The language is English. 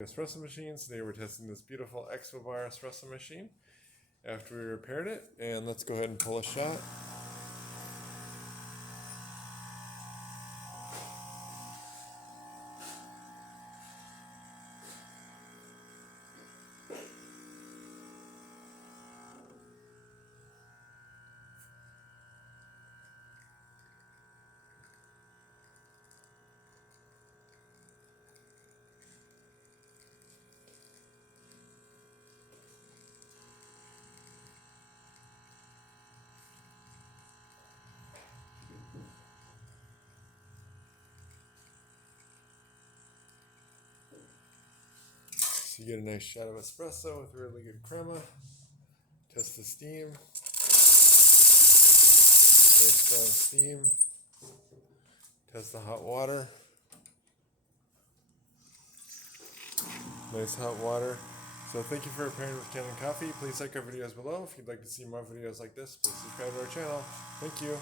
Espresso machines. Today we're testing this beautiful Expobar espresso machine after we repaired it, and let's go ahead and pull a shot. So you get a nice shot of espresso with really good crema. Test the steam. Nice strong steam. Test the hot water. Nice hot water. So thank you for repairing with Kanen Coffee. Please like our videos below. If you'd like to see more videos like this, please subscribe to our channel. Thank you.